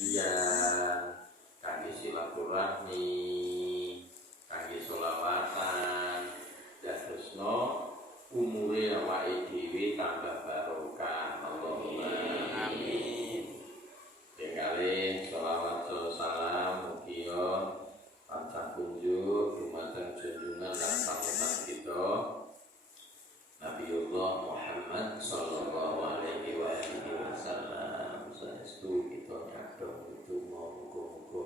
pengajian, kangge silaturahmi, kangge sholawatan, dados umure awake dhewe tambah barokah. Allahumma amin. Kalih sholawat salam mugi tansah kunjuk dumateng junjungan lan panutan kita Nabiullah Muhammad sallallahu alaihi wasallam. Saestu kita nyadong itu muga-muga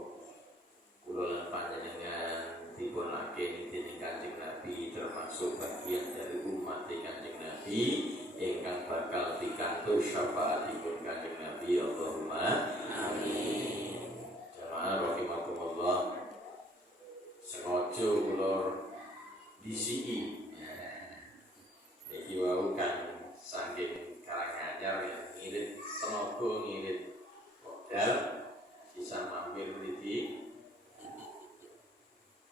kula lan panjenengan dipunake dening Kanjeng Nabi termasuk bagian dari umat Kanjeng Nabi ingkang bakal pikantuk syafaatipun Kanjeng Nabi. Allahumma amin. Jamaah rahimakumullah, sengaja kula disiki iki wau kan saking Karanganyar yang ngirit tenaga ngirit modal sisa mampir di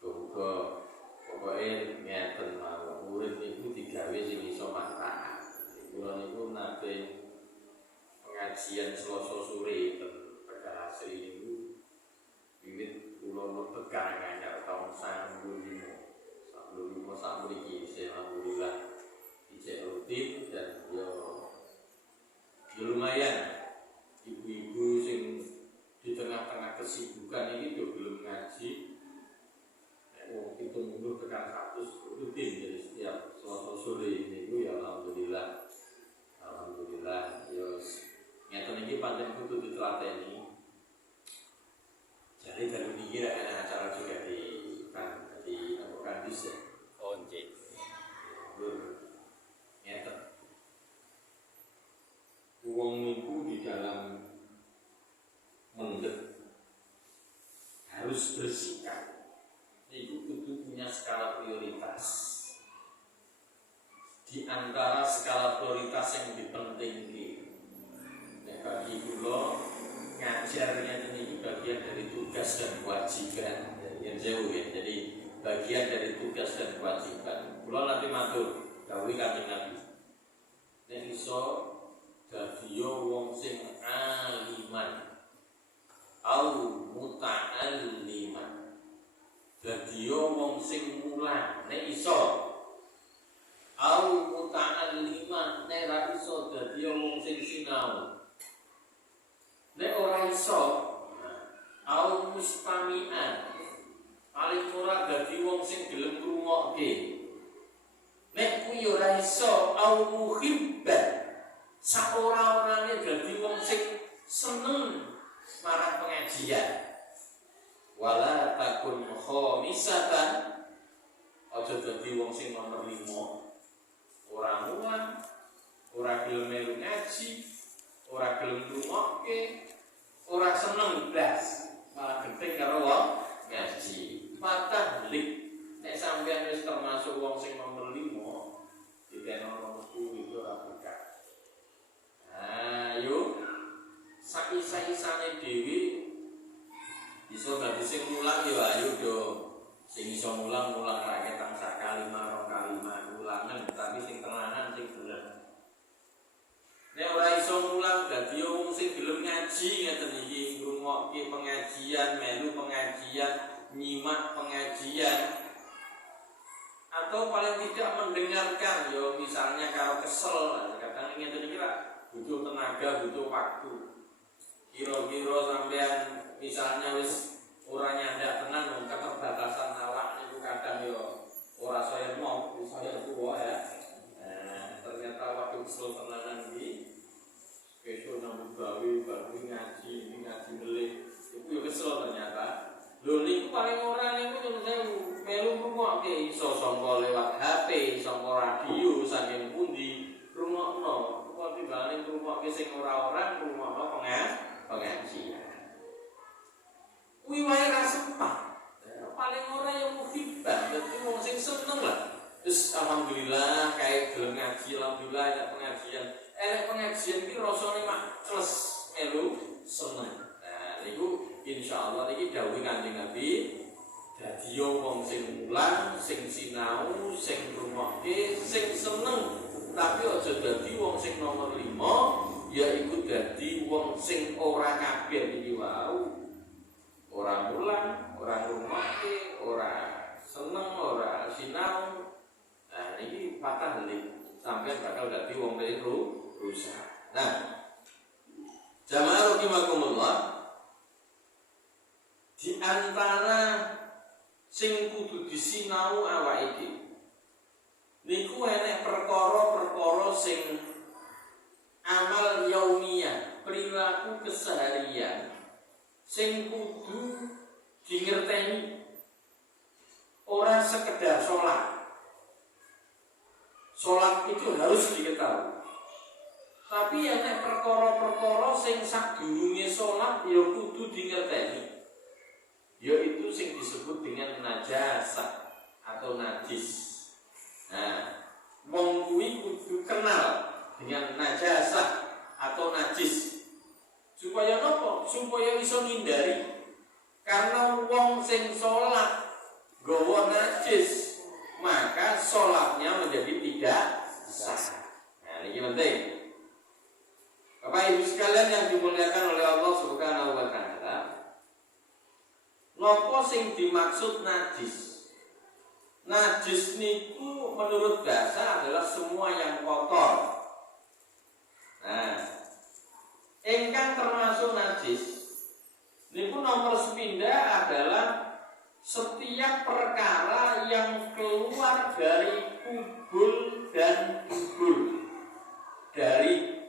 Muga pokoke ngeten mawon urip niku digawe sing iso manfaat. Kula niku nate pengajian Selasa sore ten Tegal Asri niku wiwit kula mlebet Karanganyar taun 1995 sakmriki alhamdulillah dicek rutin dan yo lumayan ibu-ibu sing di tengah-tengah kesibukan ini do gelem ngaji. Itu minggu tekan 100 rutin jadi setiap Selasa sore ini ya alhamdulillah. Alhamdulillah yo ngeten iki pancen kudu ditelateni. Jadi dari pikir ada acara juga di Kandis ya. Oh nggih. Ngeten. Wong niku di dalam mendhet harus bersikap. Itu kudu punya skala prioritas. Di antara skala prioritas yang lebih penting bagi kula ngajarnya ini bagian dari tugas dan kewajiban. Yang jauh ya. Jadi bagian dari tugas dan kewajiban. Kula nanti matur dawuh Kanjeng Nabi. Nek iso dadi wong sing aliman au muta'alliman. Dadi wong sing mulang nek iso au muta'alliman nek ra iso dadi wong sing sinau nek ora iso au mustami'an paling ora dadi wong sing gelem ngrungokke nek kuwi ora iso au muhibban sak ora-orane dadi wong sing seneng marang pengajian. Wala takun khamisatan aja dadi wong sing nomor 5 ora mulang, ora gelem melu ngaji, ora gelem ngrungokke, ora seneng blas, malah gethek karo wong ngaji. Patah lik nek sampeyan wis termasuk wong sing nomor 5 dikene nomor 10 itu ora buka. Ayo sak-isane dhewe iso dadi sing mulang yo ayo do. Sing iso mulang ra ketang sak kalimah 2 kalimah ulangan tapi sing tenanan sing bener. Nek ora iso mulang dadi wong sing gelem ngaji ngeten iki ngrungokke pengajian, melu pengajian, nyimak pengajian. Atau paling tidak mendengarkan yo misalnya kalau kesel kadang ngeten iki ra butuh tenaga, butuh waktu. Kira-kira sampean misalnya wis ora nyandak tenan keterbatasan awak niku kadang yo ora saya mau saya tua ya. Ternyata waktu kesel tenanan iki besok nambah gawe baru ngaji ini ngaji melih iku yo kesel ternyata. Lho niku paling ora niku nyuwun sewu melu ngrungokke iso sangka lewat HP, sangka radio saking pundi rungokno. Kok timbang ngrungokke sing ora-ora ngrungokno pengajian. Kuwi wae ra sempat. Paling ora yang muhibban, dadi wong sing seneng lah. Wis alhamdulillah kae gelem ngaji, alhamdulillah ada pengajian. Pengajian iki rasane mak cles melu seneng. Nah, niku insyaallah niki dawuh Kanjeng Nabi, dadi wong sing mulang, sing sinau, sing ngrungokke, sing seneng, tapi aja dadi wong sing nomor 5. Yaiku dadi wong sing ora kabeh iki wae ulang, orang rumahke, orang seneng, orang sinau. Nah, ini patah helik sampai bakal dadi wong rusak. Nah, jamaah rahimakumullah, di antara sing kudu disinau awake dhewe niku enek perkara-perkara sing amal yaumiyah, perilaku keseharian sing kudu dingerteni. Ora sekedar sholat itu harus diketahui, tapi enek perkara-perkara sing sadurunge sholat ya kudu dingerteni, yaitu sing disebut dengan najasah atau najis. Nah, wong kuwi kudu kenal dengan najasah atau najis. Supaya nopo? Supaya iso ngindari. Karena wong sing salat nggawa najis, maka salatnya menjadi tidak sah. Nah, ini penting. Bapak Ibu sekalian yang dimuliakan oleh Allah Subhanahu wa taala, nopo sing dimaksud najis? Najis niku menurut bahasa adalah semua yang kotor. Nah, ingkang termasuk najis niku nomor sepindah adalah setiap perkara yang keluar dari kubul dan dubur, dari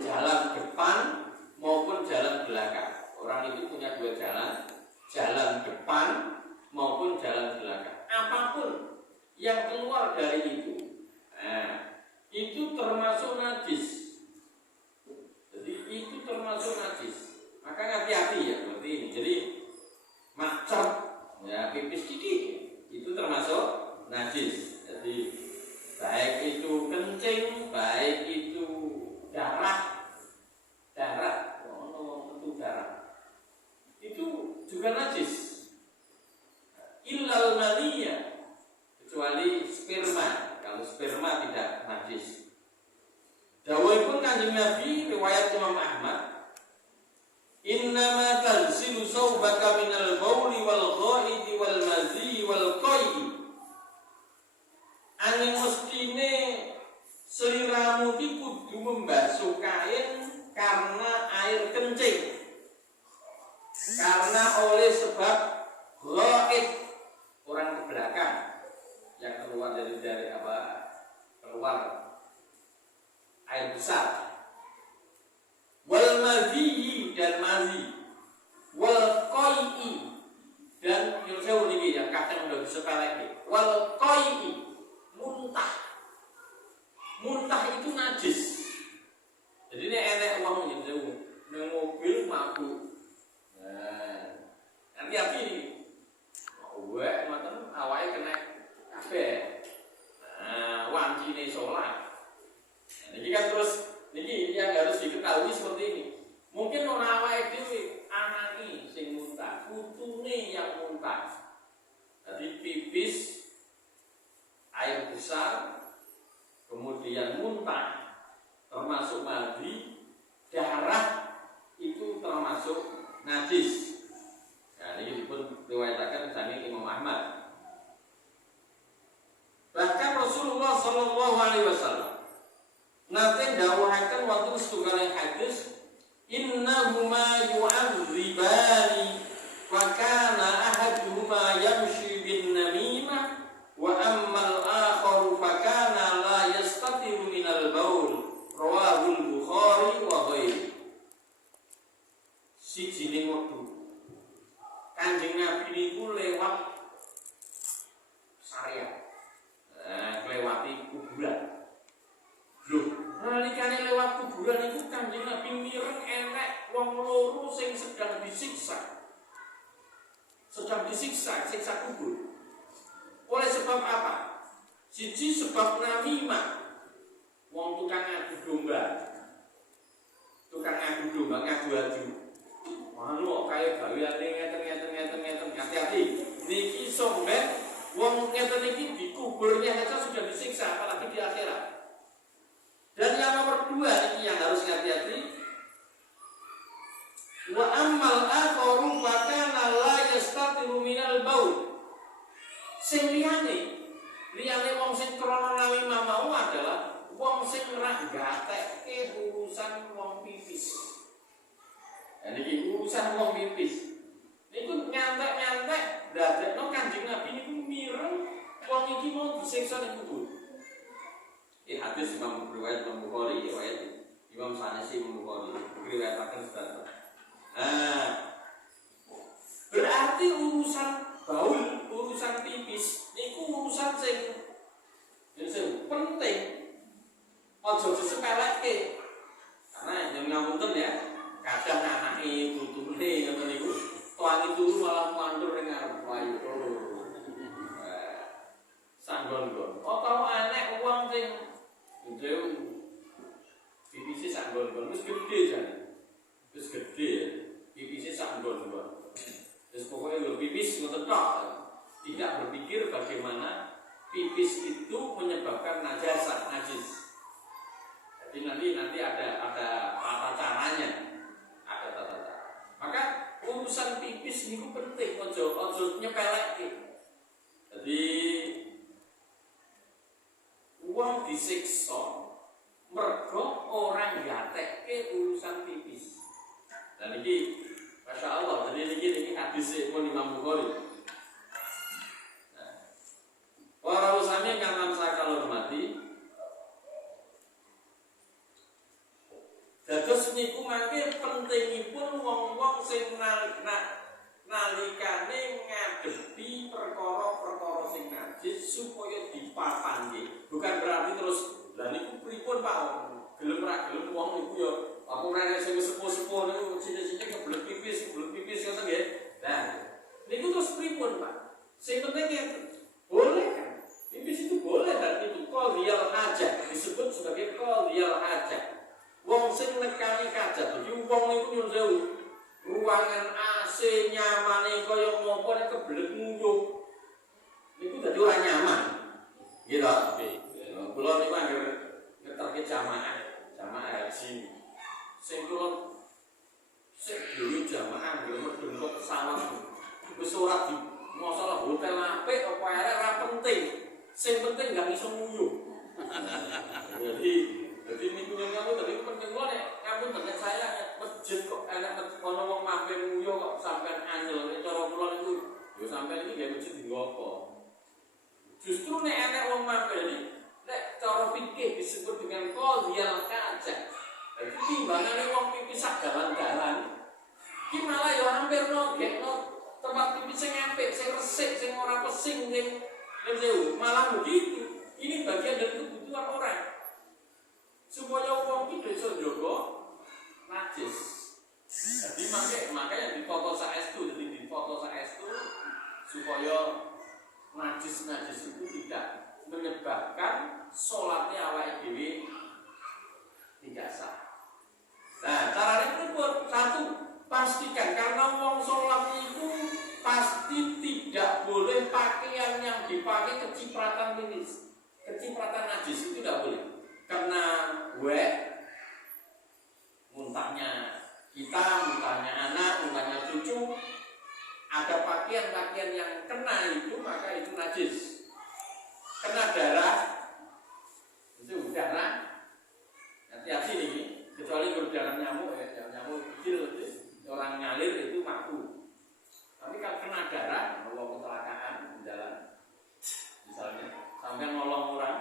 jalan depan maupun jalan belakang. Orang itu punya dua jalan, jalan depan maupun jalan belakang. Apapun yang keluar dari itu, nah, itu termasuk najis. Jadi itu termasuk najis. Maka hati-hati ya seperti ini. Jadi macet, ya pipis dikit, itu termasuk najis. Jadi baik itu kencing, baik itu darah, itu juga najis. Illal maniyah, kecuali sperma. Kalau sperma tidak najis. Dawuhipun Kanjeng Nabi riwayat Imam Ahmad, innama tanzilu saubaka minal bauli wal ghaidi wal mazi wal qai. Angin mestine seliramu iki kudu membasuh kain karena air kencing. Karena oleh sebab ghaid, orang ke belakang yang keluar dari apa? Keluar air besar. Wal madhi dan mazi, wal qai dan yang saya ini yang kadang udah disepelekan. Wal qai, muntah. Muntah itu najis. Jadi ini enek wong yang jauh nang mobil mabuk. Nah, hati-hati. Wek ngoten awake kena kabeh. Nah, wancine salat. Nah, ini kan terus niki yang harus diketahui seperti ini. Mungkin ora awake dhewe anake sing muntah, putune yang muntah. Jadi pipis air besar kemudian muntah termasuk madhi, darah itu termasuk najis. Nah, ini pun riwayatkan dari Imam Ahmad. Bahkan Rasulullah Shallallahu Alaihi Wasallam nanti dawuhaken waktu setunggal hadis, innahuma yu'adzibani wa kana ahaduhuma yamshi bin namimah wa ammal akharu fa kana la yastatiru minal baul. Rawahul Bukhari wa ghairi. Siji ning wektu Kanjeng Nabi niku lewat Syariah. Lewati kuburan. Loh, nalikane lewat kuburan niku Kanjeng Nabi mireng enek wong loro sing sedang disiksa. Siksa kubur. Oleh sebab apa? Siji sebab namimah. Wong tukang adu domba. Ngadu-adu. Anu kaya gaweane ngeten. Hati-hati. Niki sombet wong ngeten iki di kuburnya saja sudah disiksa, apalagi di akhirat. Dan yang nomor 2 ini yang harus hati-hati. Wa ammal akharu fa kana la yastatiru minal baul. Sing liyane wong sing krana nawi mau adalah wong sing ora gatekke urusan wong pipis. Niki urusan wong pipis. Niku nyantek-nyantek dadekno Kanjeng Nabi niku mireng wong iki mau disiksa ning kubur. Hadis Imam riwayat Imam Bukhari, riwayat Imam Sanasi Imam Bukhari, riwayataken sebentar. Berarti urusan baul, urusan pipis niku urusan sing penting. Aja disepelekke. Karena yang ngapunten ya, kadang anake putune ngoten niku tuangi turu malah mandur ning ngarep wayu. Sanggon-gon. Apa anek wong sing ndeu pipise sanggon-gon wis gedhe jane. Wis gedhe pipise sanggon-gon. Wis pokoke lho pipis ngoten tok. Tidak berpikir bagaimana pipis itu menyebabkan najis. Jadi nanti ada tata caranya. Ada tata cara. Maka urusan pipis niku penting, ojo nyepelekke. Jadi wong disiksa mergo orang gatekke urusan pipis. Dan iki Masya Allah, jadi ini hadis pun Imam Bukhari. Para usami kanan sakal hormati. Dados niku mangke pentingipun wong-wong sing nalikane ngadepi perkara-perkara sing najis supaya dipapanke. Bukan berarti terus lha niku pripun Pak? Gelem ra gelem wong niku ya aku nenek sing sepuh-sepuh niku cilik-cilik kebelet pipis ngoten nggih. Nah, niku terus pripun Pak? Sing penting boleh kan? Pipis itu boleh dan itu qadhiyal hajat, disebut sebagai qadhiyal hajat. Wong sing nekani hajat, iki wong niku nyuwun sewu. Ruangan AC nyamane kaya ngopo nek kebelet nguyuh. Niku dadi ora nyaman. Nggih to? Nggih. Kula niku anggere ngeterke jamaah haji. Sing kula sik dhewe jamaah anggere medhun kok pesawat. Wis ora di masalah hotel apik apa arek ora penting. Sing penting gak iso nguyuh. Jadi niku nyamu tadi penting kok nek ngampun banget saya masjid kok enak ono wong mampir nguyuh kok sampean anyel nek cara kula niku yo sampean iki gawe masjid nggo apa. Justru nek enek wong mampir iki nek cara fikih disebut dengan qadhiyal hajat. Jadi timbangane wong pipis sak dalan-dalan iki malah yo hampir nogekno tempat pipis sing apik, sing resik, sing ora pesing sing malah begitu. Ini bagian dari kebutuhan orang supaya wong iki iso njaga najis. Jadi makanya dipoto saestu, jadi dipoto saestu supaya najis itu tidak menyebabkan sholatnya awake dhewe tidak sah. Nah, caranya itu satu, pastikan karena wong sholat itu pasti tidak boleh pakaian yang dipakai kecipratan pipis, kecipratan najis itu tidak boleh. Karena muntahnya kita, muntahnya anak, muntahnya cucu, ada pakaian-pakaian yang kena itu maka itu najis. Kena darah, itu darah, hati-hati nih, kecuali berdarah nyamuk kecil, orang ngalir itu makruh. Tapi kalau kena darah, kalau kecelakaan di jalan, misalnya sampai nolong orang,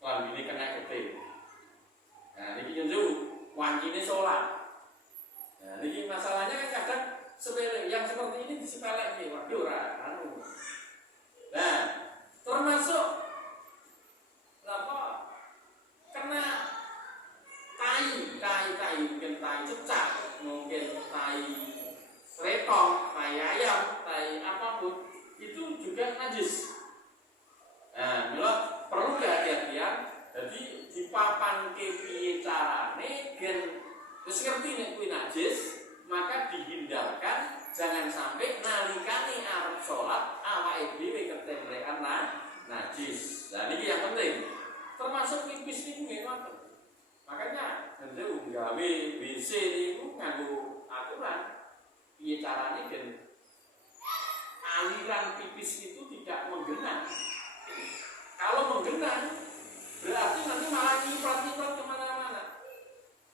kalau ini kena ketik. Nah, ini nyunjuk, wancinya sholat. Nah, ini masalahnya kan kadang sepele, yang seperti ini disepelek nih, waduh orang. Nah, termasuk apa? Kena tai, mungkin tai cecak, mungkin tai retong, tai ayam, tai apapun, itu juga najis. Nah, mila perlu kehati-hatian. Jadi dipapan piye carane gen wis ngerti nek kuwi najis, maka dihindarkan jangan sampai nalikane arep salat awake dhewe ketemrekan najis. Nah, ini yang penting. Termasuk pipis niku nggih ngoten. Makanya hendek gawe WC niku nganggo aturan piye carane gen pipis itu tidak menggenang. Kalau menggenang berarti nanti malah nyiprat-nyiprat kemana-mana.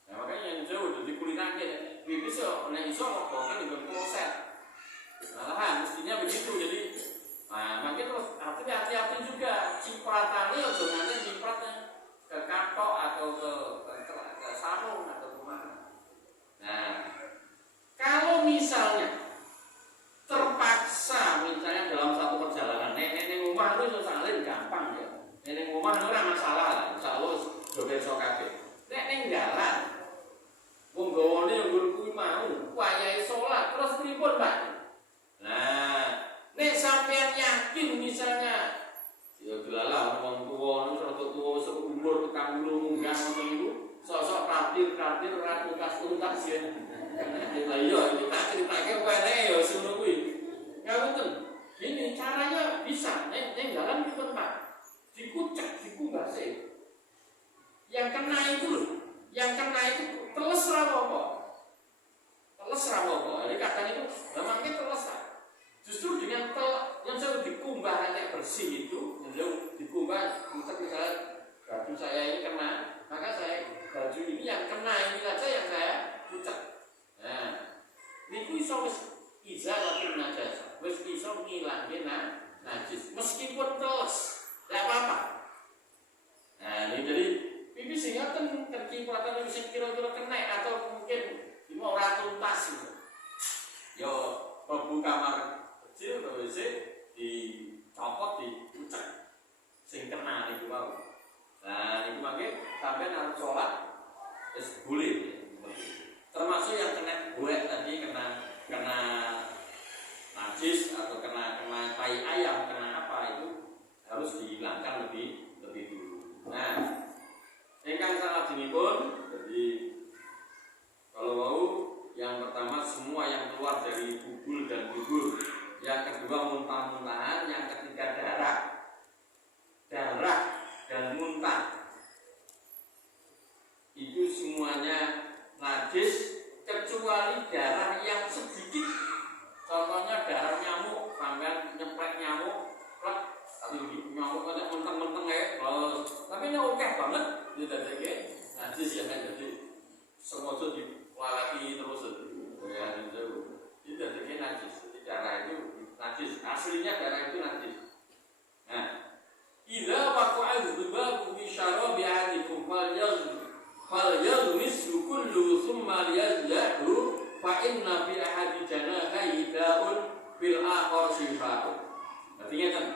Nah, makanya yang jauh jadi kulinannya pipis yo nek iso kan dengan kloset. Malahan mestinya begitu. Jadi makin terus hati-hati juga cipratannya aja nanti cipratnya ke katok atau ke sarung atau kemana. Nah, kalau misalnya terpaksa misalnya dalam satu perjalanan nenek rumah itu salin gampang ya. Nenek rumah itu ora masalah lah, insyaallah do iso kabeh. Nek ning dalan wong gawane nggon kuwi mau wayahe salat terus pripun, Pak? Nah, nek sampean yakin misalnya ya delalah wong tuwa niku rada tuwa wis umur tekan 10 munggah ngoten niku sok-sok praktir ora tuntas ya. Lah iya iki tak critake kene ya ngono kuwi. Ngapunten. Gini caranya bisa nek dalan pripun, Pak? Dikucek, dikumbah sih. Yang kena itu teles ra apa? Teles ra apa? Jadi kadang itu memangnya teles ra. Justru dengan yang saya dikumbah nenek bersih itu, yang dikumbah misalnya baju saya ini kena, maka baju ini yang kena ini saja yang saya kucek. Nah, niku iso wis izalatul najasa, wis iso ngilangke najis meskipun teles, tidak apa-apa. Nah, ini jadi pipis sehingga kan tercipratan bisa kira-kira kena atau mungkin mau ora tuntas gitu. Yo mlebu kamar kecil atau WC dicopot dicucek sing kena niku wae. Nah, niku mangke sampeyan harus sholat wis boleh. Termasuk yang kena buek tadi kena najis atau kena tai ayam, kena apa itu harus dihilangkan lebih dulu. Nah, ingkang salajengipun jadi kalau mau yang pertama semua yang keluar dari bubul dan dubur, yang kedua muntah-muntahan, yang ketiga darah dan muntah itu semuanya najis kecuali darah yang sedikit. Contohnya darah nyamuk, sampai nyeplek nyamuk, tapi nyamuk ada menteng-menteng ya, tapi ini oke banget, itu tadi najis ya kan, jadi semuanya dilalaki terus ya itu tadi najis, jadi darah itu najis, aslinya darah itu najis. Nah, idza waqa'a dzubabu fi syarabi ahadikum falyazmishu kullu thumma liyazlahu fa inna fi ahadi janahi da'un fil akhar shifaa'un. Artinya kan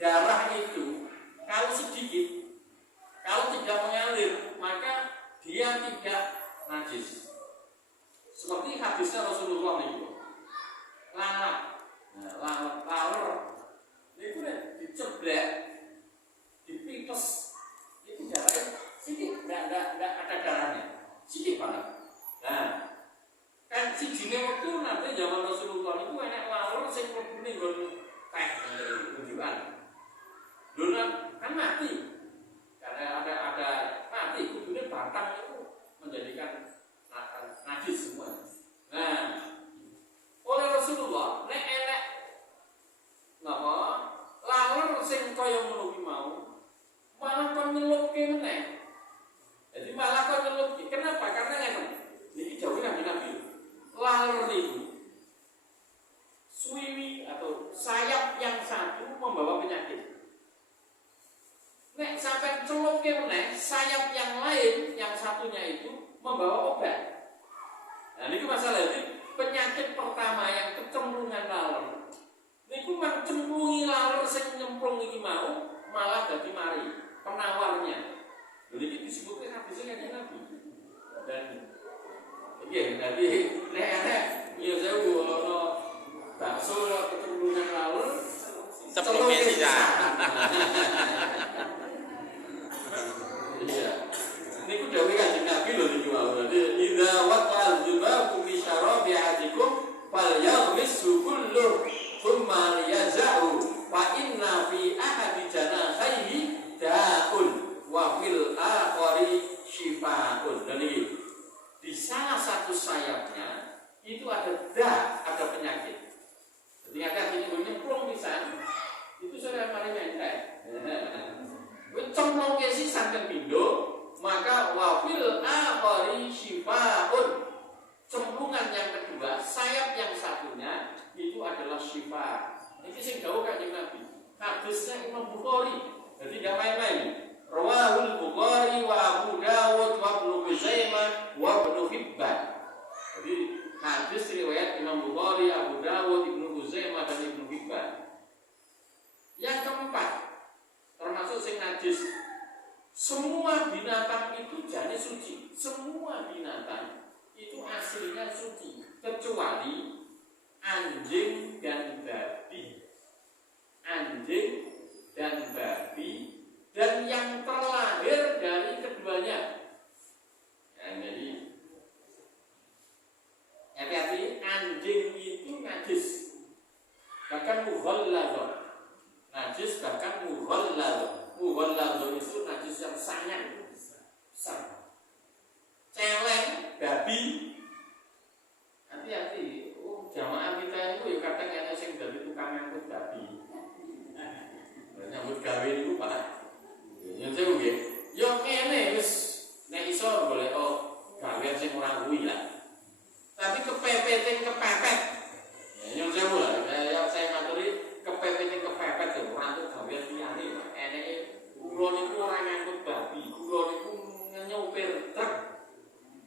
darah itu kalau sedikit, kalau tidak mengalir maka dia tidak najis. Seperti hadisnya Rasulullah itu lalat, laler itu diceblek, dipites, itu darahnya sedikit, tidak ada darahnya, sedikit banget. Nah, kan si jine waktu nanti zaman Rasulullah itu enak laler sing mlebune nggon teh tujuan. Dona kan mati. Karena ada mati kudune batang itu menjadikan najis semua. Nah, oleh Rasulullah nek enek napa laler sing kaya ngono kuwi mau malah kon nyeluke meneh. Jadi malah kon nyeluke. Kenapa? Karena ngeten. Niki dawuh Nabi. Laler itu suwiwi atau sayap yang satu membawa penyakit. Nek sampai celuke meneh sayap yang lain yang satunya itu membawa obat. Nah niku masalah ini penyakit pertama yang kecemplungan laler. Niku mang cemplungi laler sing nyemplung iki mau malah dadi mari penawarnya. Lha iki disebutke hadisnya Nabi. Dan iki dadi nek ya sewu ono bakso kecemplungan laler Ceploknya tidak. Iya. Niku dawuh Kanjeng Nabi lho niku wae. Dadi idza waqa'al dzubabu fi syarabi ahadikum falyaghmishu kullu thumma liyaz'u fa inna fi ahadi janahaihi da'un wa fil akhari shifaa'un. Dan ini di salah satu sayapnya itu ada penyakit. Jadi ada ini nyemplung bisa Iki sing dawuh Kanjeng Nabi. Hadisnya Imam Bukhari. Jadi enggak main-main. Rawahul Bukhari wa Abu Dawud wa Ibnu Khuzaimah wa Ibnu Hibban. Jadi hadis riwayat Imam Bukhari, Abu Dawud, Ibnu Khuzaimah dan Ibnu Hibban. Yang keempat, termasuk sing najis, semua binatang itu jadi suci. Semua binatang itu aslinya suci kecuali anjing dan babi. Anjing dan babi dan yang terlahir dari keduanya. Nah, jadi hati-hati, anjing itu najis, bahkan mughalladzah. Najis bahkan mughalladzah. Mughalladzah itu najis yang sangat besar. Celeng, babi, hati-hati. Jamaah kita itu ya kadang ada yang dari tukang angkut babi. Nyambut gawe niku Pak. Yen sewu nggih. Yo ngene wis nek iso golek gawean sing ora kuwi lah. Tapi kepepet. Ya yen sewu lah. Saya maturi kepepet ya ora untuk gawean liyane. Eneke kula niku ora ngangkut babi, kula niku nyopir truk.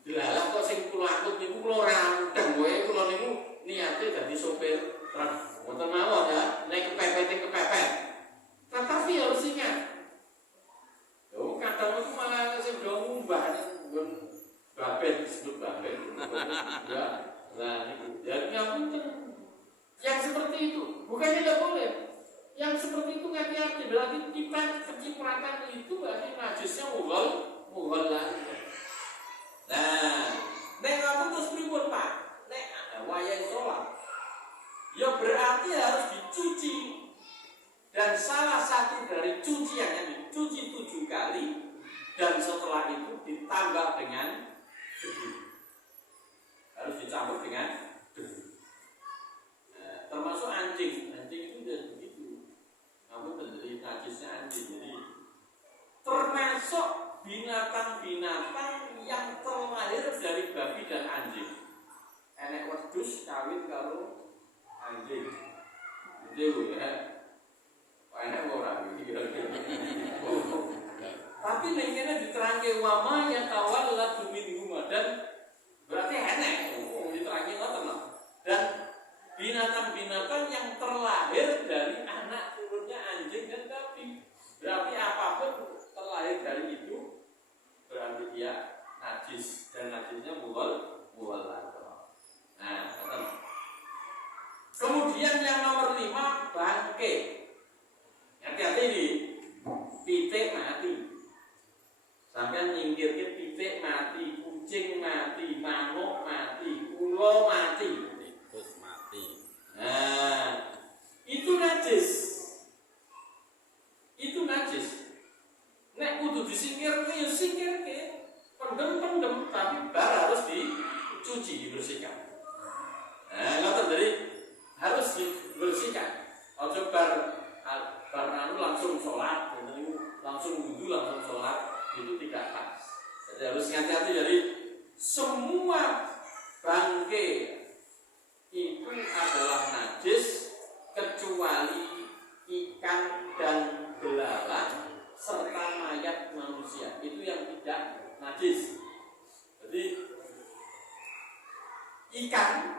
Dilalah kok sing kula angkut niku kula ora ndeng wae, kula niku niate dadi sopir truk. Mboten mawon ya, nek kepepet. Tetapi harus ingat, kadang itu malah saya udah ngubah babet, disebut babet, ya, nah itu, ya ngapunten, yang seperti itu, bukan tidak boleh, yang seperti itu hati-hati, berarti kita kecipratan itu berarti najisnya mughal lagi. Nah, nek ngapunten terus pripun Pak, nek wayahe sholat, ya berarti harus dicuci. Dan salah satu dari cuciannya dicuci 7 kali dan setelah itu ditambah dengan debu. Harus dicampur dengan debu. Nah, termasuk anjing itu udah begitu. Namun terjadi najisnya anjing. Jadi termasuk binatang-binatang yang terlahir dari babi dan anjing. Enek wedhus kawin karo anjing. Itu ya. Enak orang tapi nengkene diterangke wama yang awal lagu minhuma dan berarti enak diterangke ngoten lho. Dan binatang-binatang yang terlahir dari anak turunnya anjing dan babi. Berarti apapun terlahir dari itu berarti dia najis dan najisnya mughal. Nah, kemudian yang nomor 5 bangke. Hati-hati ini, pitik mati. Sampai nyingkirkan pitik mati, kucing mati, manuk mati, ulo mati, tikus mati. Nah, itu najis. Nek kudu disingkirke ya singkirke. Pendem, tapi bar harus dicuci, dibersihkan. Nah, ngoten dari harus dibersihkan. Ojo karena langsung sholat, langsung wudhu, langsung sholat itu tidak pas. Jadi harus hati-hati dari semua bangke itu adalah najis kecuali ikan dan belalang serta mayat manusia itu yang tidak najis. Jadi ikan,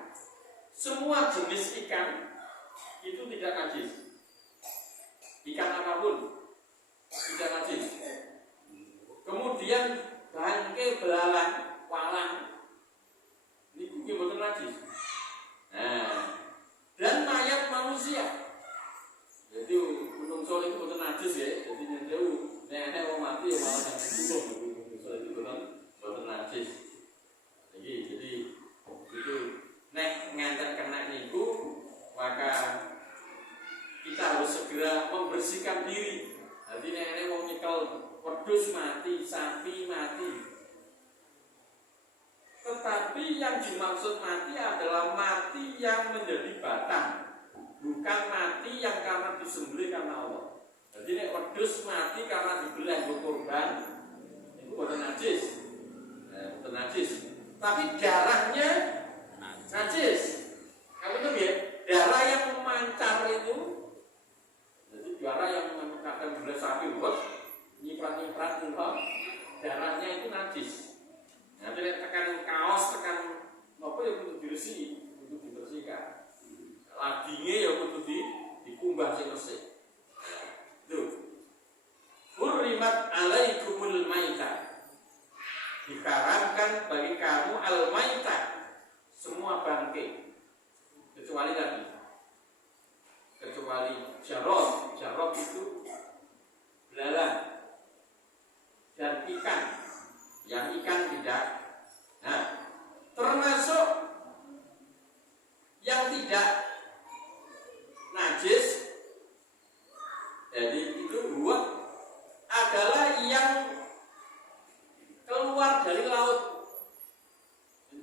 semua jenis ikan itu tidak najis. Ikan apapun tidak najis. Kemudian bangke belalang, walang, ini bukan najis. Nah, dan mayat manusia. Jadi gunung sol itu bukan najis ya. Jadi yang jauh, nenek orang mati ya malah yang gunung. Gunung sol itu bukan najis. Jadi itu nek ngantar kena niku maka kita harus segera membersihkan diri. Jadi nenek mau nyekel wedhus mati, sapi mati. Tetapi yang dimaksud mati adalah mati yang menjadi batang, bukan mati yang karena disembelih karena Allah. Jadi nek wedhus mati karena dibelah kurban, itu bukan najis. Bukan najis. Tapi darahnya najis. Kamu tahu ya, darah yang memancar itu dibersihkan. Lagingnya ya kudu dikumbah sing resik. Itu. Hurrimat alaikumul maitah. Diharamkan bagi kamu al-maitah, semua bangkai, kecuali jarod. Jarod itu belalang dan ikan. Yang ikan tidak. Nah, termasuk yang tidak najis. Jadi itu huwa adalah yang keluar dari laut.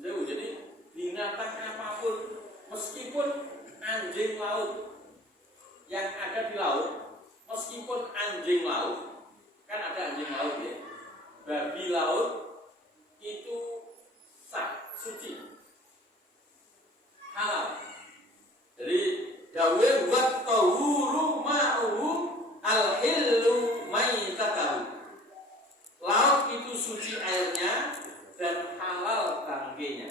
Jadi binatang apapun, meskipun anjing laut yang ada di laut, meskipun anjing laut, kan ada anjing laut ya, babi laut itu sah, suci, halal. Jadi dawe buat tahuru ma'uhu al-hillu maitatahu. Laut itu suci airnya dan halal bangkainya.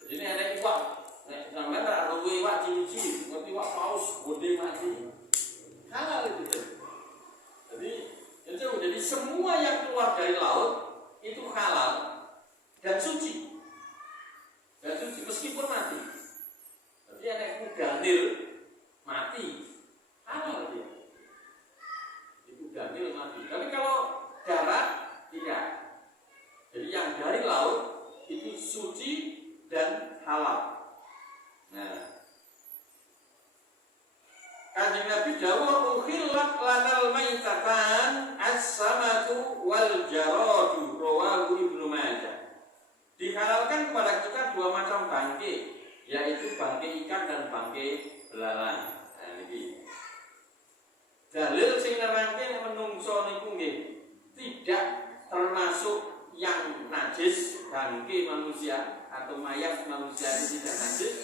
Jadi ini ada iwak. Nek sampeyan ora ono iwak cici, ngerti iwak paus gede mati. Halal itu. Jadi semua yang keluar dari laut itu halal dan suci. Dan suci meskipun mati. Jadi ada kudanil mati, halal dia. Itu kudanil mati. Tapi kalau darat tidak. Jadi yang dari laut itu suci dan halal. Nah, Kanjeng Nabi dawuh ukhillat lanal maitatan as-samatu wal jaradu rawahu Ibnu Majah. Dihalalkan kepada kita dua macam bangkai, yaitu bangkai ikan dan bangkai belalang. Nah niki dalil sing nerangke menungso niku nggih tidak termasuk yang najis. Bangkai manusia atau mayat manusia itu tidak najis.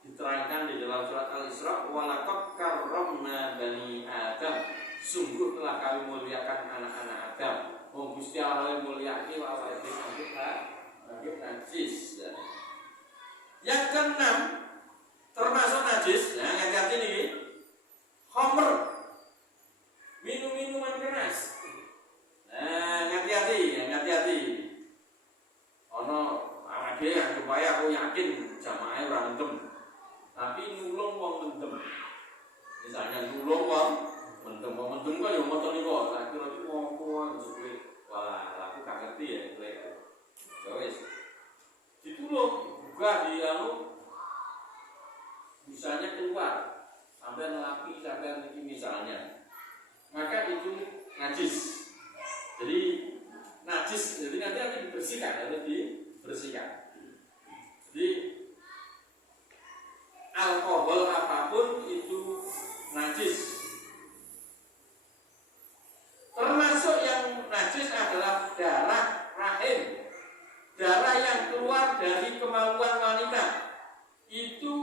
Diterangkan di dalam surat Al-Isra, walaqad karramna bani Adam, sungguh telah kami muliakan anak-anak Adam. Oh Gusti Allah mulyake awake dhewe nggih najis. Yang keenam termasuk najis. Nah hati-hati nih, khamr, minuman keras. Nah hati-hati. Ono awake dhewe supaya aku yakin jamaah ora mendem. Tapi nulung wong mendem. Misalnya nulung wong mendem kok ya moto niku. Tak kira iki opo jebule. Wah, aku gak ngerti ya lek. Ya wis. Ditulung buka di misalnya keluar sampai nelapi sampai iki misalnya. Maka itu najis. Jadi najis, jadi nanti akan dibersihkan. Jadi alkohol apapun itu najis. Termasuk yang najis adalah darah rahim. Darah yang keluar dari kemaluan wanita itu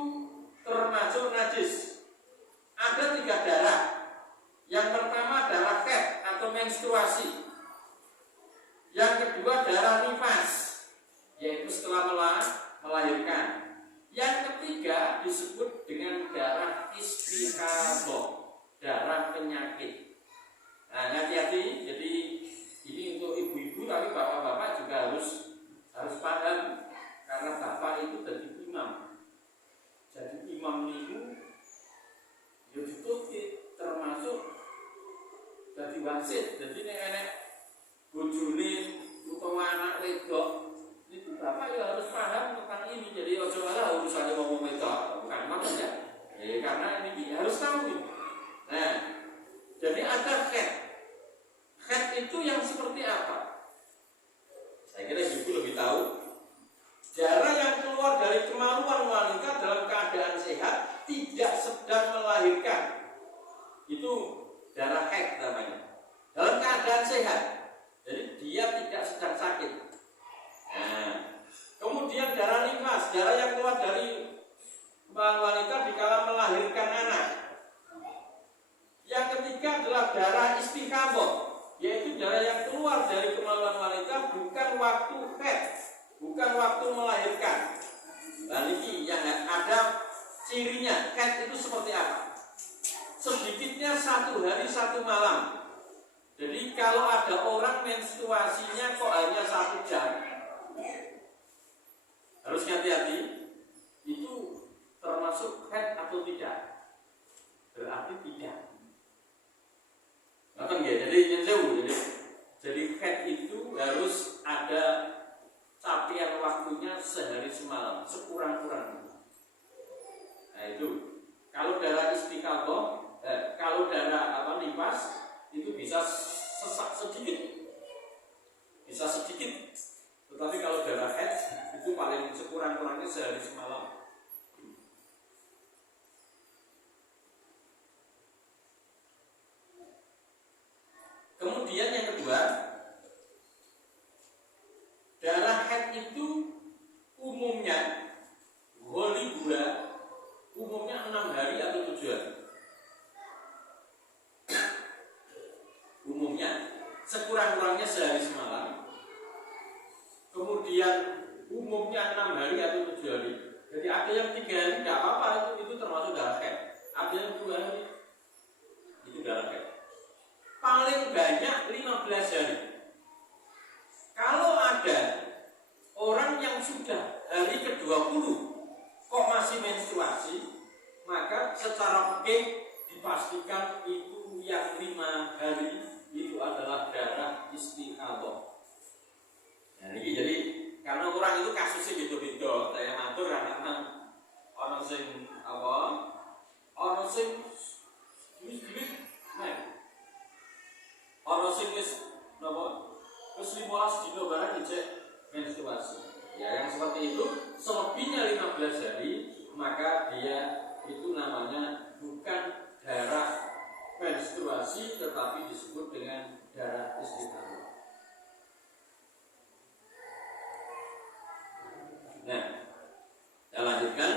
termasuk najis. Ada 3 darah. Yang pertama darah haid atau menstruasi. Yang kedua darah nifas, yaitu setelah melahirkan. Yang ketiga disebut dengan darah istihadah, darah penyakit. Nah, hati-hati. Jadi ini untuk ibu-ibu, tapi bapak-bapak juga harus paham, karena bapak itu jadi imam. Jadi imam itu itu termasuk jadi wasit. Jadi nek bojone utawa anak wedok itu bapak ya harus paham tentang ini. Jadi ojo malah urusannya ngomong wedok, bukan mana ya. Karena ini harus tahu. Nah, jadi ada haid. Haid itu yang seperti apa? Saya kira ibu lebih tahu. Darah yang keluar dari kemaluan wanita dalam keadaan sehat, tidak sedang melahirkan, itu darah haid namanya. Dalam keadaan sehat, jadi dia tidak sedang sakit. Nah, kemudian darah nifas, darah yang keluar dari kemaluan wanita dikala melahirkan anak. Yang ketiga adalah darah istihadah, yaitu darah yang keluar dari kemaluan wanita bukan waktu haid, bukan waktu melahirkan. Nah, ini cirinya haid itu seperti apa? Sedikitnya 1 hari 1 malam. Jadi kalau ada orang menstruasinya kok hanya 1 jam, harus hati-hati. Itu termasuk haid atau tidak? Berarti tidak. Ngerti nggih? Jadi yen sewu, jadi haid itu harus ada capaian waktunya sehari semalam, sekurang-kurangnya. Nah itu, kalau darah istiqadah, kalau darah nifas itu bisa sesak sedikit, bisa sedikit. Tetapi kalau darah haid itu paling sekurang-kurangnya sehari semalam. Kemudian yang kedua, darah haid itu umumnya ghalibnya umumnya 6 hari atau 7 hari. Umumnya sekurang-kurangnya sehari semalam. Kemudian umumnya 6 hari atau 7 hari. Jadi ada yang 3 hari tidak apa-apa, itu termasuk darah haid. Ada yang 2 hari itu darah haid. Paling banyak 15 hari. Kalau ada orang yang sudah hari ke-20 kok masih menstruasi, maka secara fikih dipastikan itu yang 5 hari itu adalah darah istihadah. Nah, ini jadi karena orang itu kasusnya beda-beda. Saya matur karena orang sing apa? Orang sing gini-gini, orang sing wis napa? Wis 15 dina barang dicek menstruasi. Ya, yang seperti itu selebihnya 15 hari, maka dia itu namanya bukan darah menstruasi tetapi disebut dengan darah istihadah. Nah, kita lanjutkan.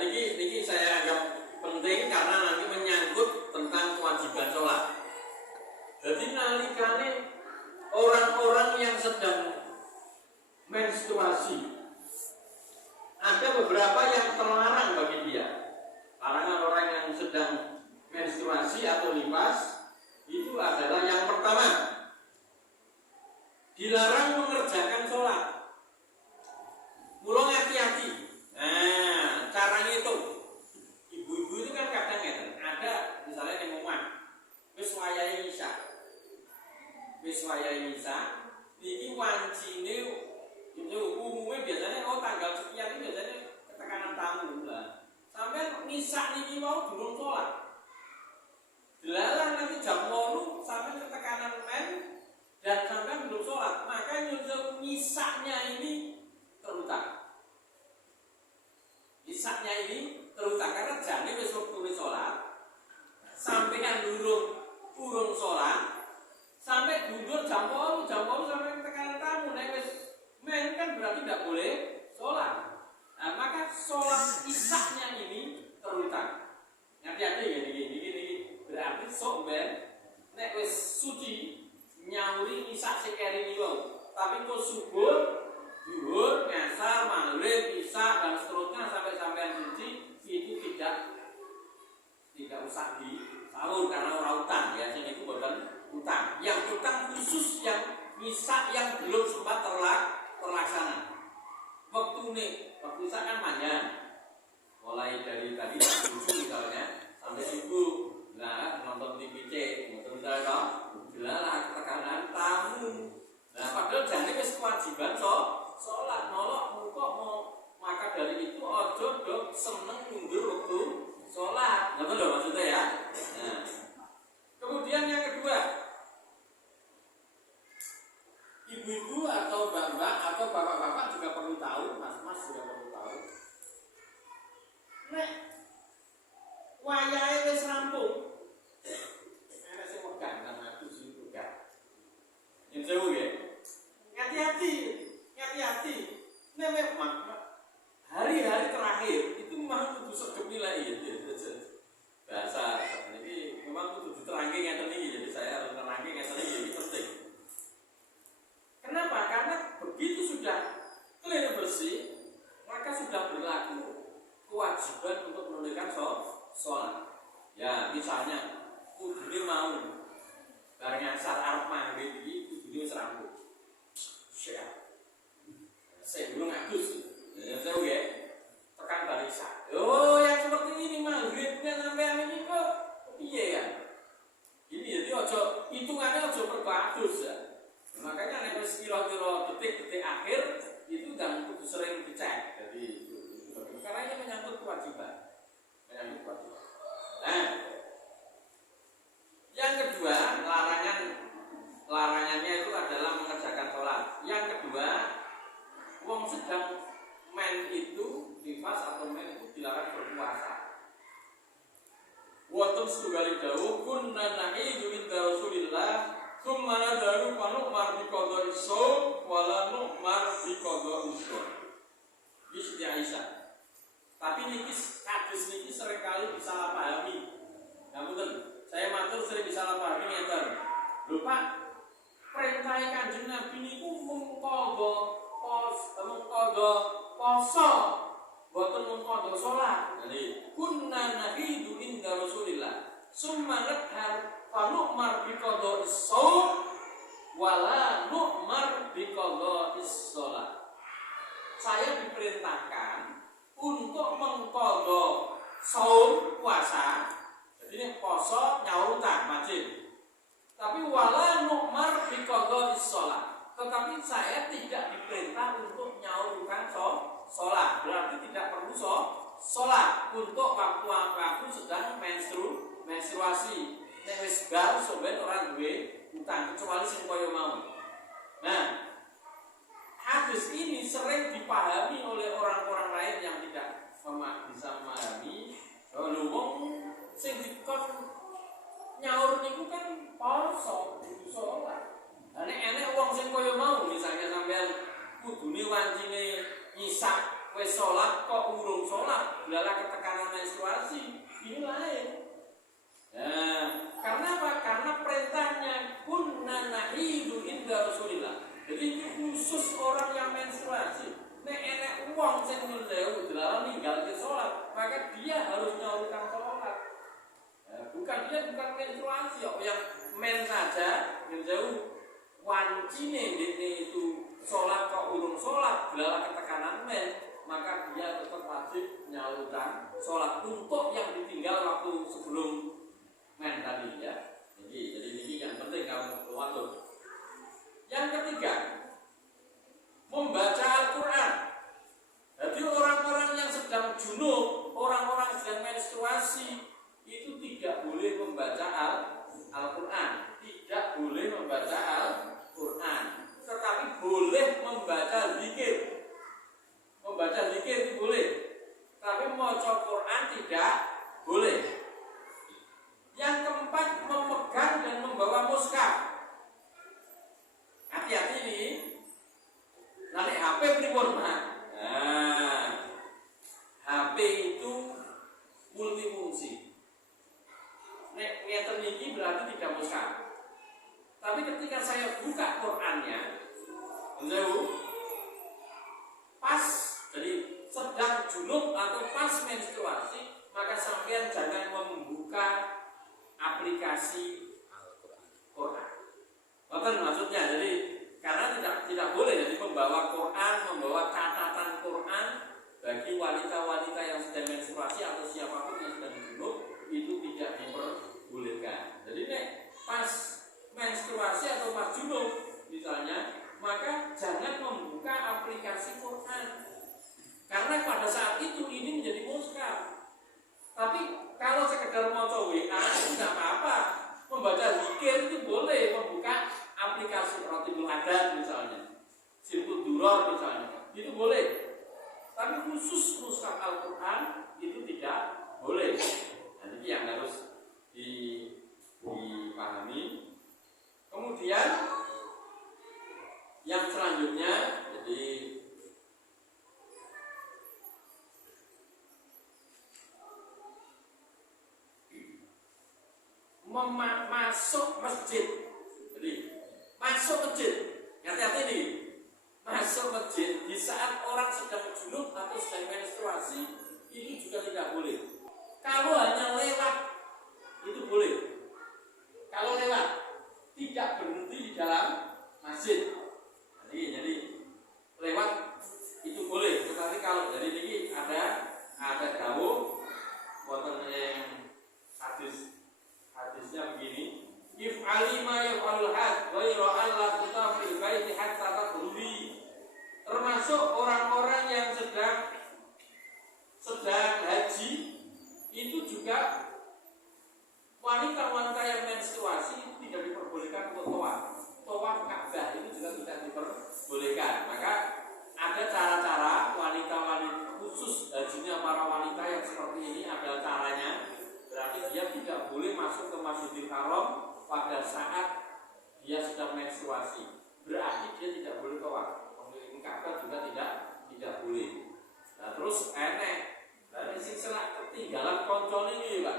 Niki saya anggap penting karena nanti menyangkut tentang kewajiban sholat. Jadi nalikane orang-orang yang sedang menstruasi, ada beberapa yang terlarang bagi dia. Larangan orang yang sedang menstruasi atau nifas itu adalah yang pertama, dilarang mengerjakan sholat. Mulai hati-hati. Nah, caranya itu, ibu-ibu itu kan kadang ada misalnya yang ngomong, wis wayahe isya, ini wancine, umumnya biasanya tanggal sekian ini biasanya ketekanan tamu lah. Sampai nisa niki mau durung sholat, dilarang nanti jam 8 sampai ketekanan men dan sampai belum sholat, maka nyusul nisanya ini terutang. Nisanya ini terutang karena jane wis wektune sholat, sampean urung sholat, sampai duduk jam 8 sampai tekanan tamu, nek wis men kan berarti tidak boleh sholat. Nah, maka sholat isaknya ini terutang. Hati-hati ya, ini berarti sok ben nek wis suci nyauri isak sekeri niku, tapi kok subuh, zuhur, ngasar, maghrib, isya dan seterusnya sampai sampean suci itu tidak usah di sahur karena orang utang ya, jadi itu bukan utang. Yang utang khusus yang isak yang belum sempat terlaksana. Waktu isak kan panjang, mulai dari tadi subuh misalnya sampai subuh. Nah, nonton TV misalnya jelas tekanan tamu. Nah, padahal jane wis kewajiban sholat, nolok muka mau, maka dari itu ojo dok seneng mundur waktu sholat. Ngerti lho maksudnya ya? Nah, kemudian yang kedua, ibu-ibu atau mbak-mbak atau bapak-bapak juga perlu tahu, mas-mas juga perlu tahu. Nek wayahe wis rampung, ana sing megang nang aku sing megang. Yen sewu nggih. Hati-hati. Nek hari-hari terakhir itu memang kudu sedep nilai ya. Bahasa ini memang kudu diterangke ngeten iki, jadi saya harus nerangke ngeten iki penting. Kenapa? Karena begitu sudah clear bersih, maka sudah berlaku kewajiban untuk menunaikan sholat. Ya, misalnya kudune mau bareng asar arep maghrib iki kudune wis rampung. Siap. Saya belum ngatus. Ya saya oke. Tekan barisan. Oh, yang seperti ini maghribnya sampai ini kok piye ya? Ini jadi ojo hitungannya ojo berbagus ya. Makanya nek wis kira-kira detik-detik akhir itu dan kudu sering dicek. Jadi karena ini menyangkut kewajiban. Nah, yang kedua larangannya itu adalah mengerjakan sholat. Yang kedua, wong sedang men itu nifas atau men itu dilarang berpuasa. Wonten setunggal dawuh kunna nahidu inda Rasulillah tsumma nadaru panukmar bi qadha'i shaum wala nukmar bi qadha'i shaum. Ini Aisyah. Tapi niki hadis niki seringkali disalahpahami. Ngapunten, saya matur sering disalahpahami ngeten. Lho Pak, perintah Kanjeng Nabi niku mung qadha poso, boten mung qadha salat. Jadi kunna nahidu inda Rasulillah summa nadhar fa nu'mar bi qadha'i shaum wala nu'mar bi qadha'is shalat. Saya diperintahkan untuk mengqadha shaum puasa. Jadi ini poso nyautan wajib. Tapi wala nu'mar bi qadha'is shalat. Tetapi saya tidak diperintah untuk nyaurkan sholat. Berarti tidak perlu sholat untuk waktu sedang menstruasi. Nek wis bar sampeyan ora duwe utang kecuali sing kaya mau. Nah, hadis ini sering dipahami oleh orang-orang lain yang tidak bisa memahami. Lho wong sing dikon nyaur niku kan poso, kudu sholat. Enek wong sing kaya mau misalnya sampean kudune wancine nyisak wis salat kok urung salat, lala ketekanan menstruasi, ini lain. Nah, karena apa? Karena perintahnya kunna nahidu inda Rasulillah. Jadi ini khusus orang yang menstruasi. Nek enek wong sing ngendhewu lala ninggal ke salat, maka dia harus nyaurkan salat. Bukan menstruasi kok yang men saja ngendhewu wancine dene itu sholat kok urung sholat gelala ketekanan men, maka dia tetap wajib nyalurkan sholat untuk yang ditinggal waktu sebelum men tadi ya. Jadi ini yang penting kamu watur. Yang ketiga, membaca Al-Quran. Jadi orang-orang yang sedang junub, orang-orang sedang menstruasi itu tidak boleh membaca Al-Quran, tidak boleh membaca Al-Quran, tetapi boleh membaca zikir. Membaca zikir itu boleh, tapi membaca Quran tidak boleh. Yang keempat, memegang dan membawa mushaf. Hati-hati ini. Nanti HP pripun, Pak? Nah, HP itu multifungsi. Nek ngeten iki berarti tidak mushaf. Tapi ketika saya buka Qur'annya, pas jadi sedang junub atau pas menstruasi, maka sampean jangan membuka aplikasi Quran. Betul maksudnya. Jadi karena tidak boleh jadi membawa Quran, membawa catatan Quran bagi wanita-wanita yang sedang menstruasi atau siapapun yang sedang junub itu tidak diperbolehkan. Jadi nek pas menstruasi atau pas junub misalnya, maka jangan membuka aplikasi Quran, karena pada saat itu ini menjadi mushaf. Tapi kalau sekedar mau WA itu tidak apa-apa. Membaca zikir itu boleh, membuka aplikasi Rotibul Adat misalnya, Simtul Duror misalnya, itu boleh. Tapi khusus mushaf Al-Quran itu tidak boleh. Nah, ini yang harus dipahami. Kemudian yang selanjutnya, jadi masuk masjid. Jadi masuk masjid, hati-hati nih. Masuk masjid di saat orang sedang junub atau sedang menstruasi itu juga tidak Kalau hanya lewat itu boleh. Kalau lewat tidak berhenti di dalam masjid. Jadi lewat itu boleh. Tetapi kalau dari ini ada dawuh wonten yang hadisnya begini. If alima yaf'alul had wa yara la tutafil baiti hatta tadhuri. Termasuk orang-orang yang sedang haji itu juga wanita-wanita yang menstruasi tidak diperbolehkan untuk tawaf Ka'bah itu juga tidak diperbolehkan. Maka ada cara-cara wanita-wanita khusus hajinya para wanita yang seperti ini ada caranya. Berarti dia tidak boleh masuk ke Masjidil Haram pada saat dia sedang menstruasi. Berarti dia tidak boleh tawaf. Mengelilingi Ka'bah juga tidak boleh. Nah, terus dari silsilah ketinggalan koncol ini, Pak.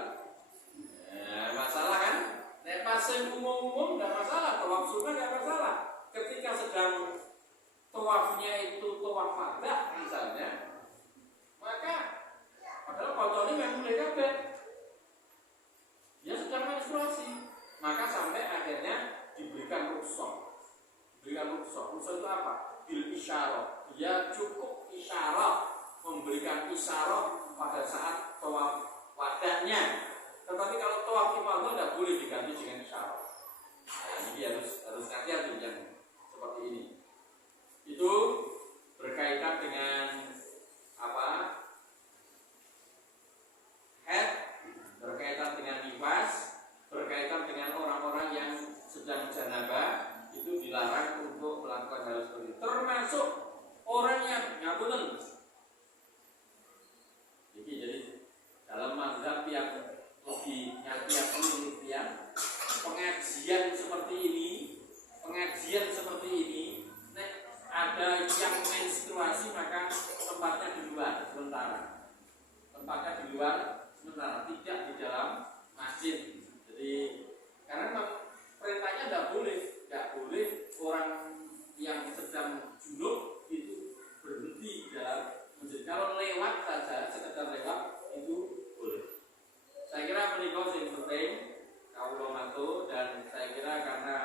Masalah kan? Nek pas umum enggak masalah, tawaf sunnah enggak masalah. Ketika sedang tawafnya itu tawaf wada misalnya, maka padahal koncol ini memang boleh kabeh. Dia sedang menstruasi, maka sampai akhirnya diberikan rukhsah. Rukhsah itu apa? Bil isyarah. Dia cukup isyarah, memberikan isyarah pada saat tawaf wadahnya. Tetapi kalau tawaf ifadah tidak boleh diganti dengan isyarah. Nah, ini harus hati-hati yang seperti ini. Itu berkaitan dengan apa? Head, berkaitan dengan nifas, berkaitan dengan orang-orang yang sedang janabah itu dilarang untuk melakukan hal seperti itu. Termasuk orang yang ngapunten. Jadi dalam mazhab yang lebih nyati yang pengajian seperti ini, nek ada yang menstruasi maka tempatnya di luar sementara, tidak di dalam masjid. Jadi karena perintahnya tidak boleh orang yang sedang junub itu berhenti di dalam masjid. Kalau lewat saja, sekedar lewat itu boleh. Saya kira menikah yang penting kaulo matu, dan saya kira karena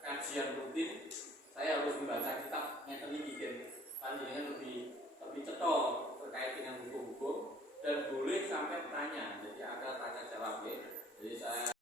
kajian rutin saya harus membaca kitab yang bikin panjenengan lebih cetok terkait dengan hukum-hukum dan boleh sampai tanya. Jadi ada tanya jawab ya. Jadi saya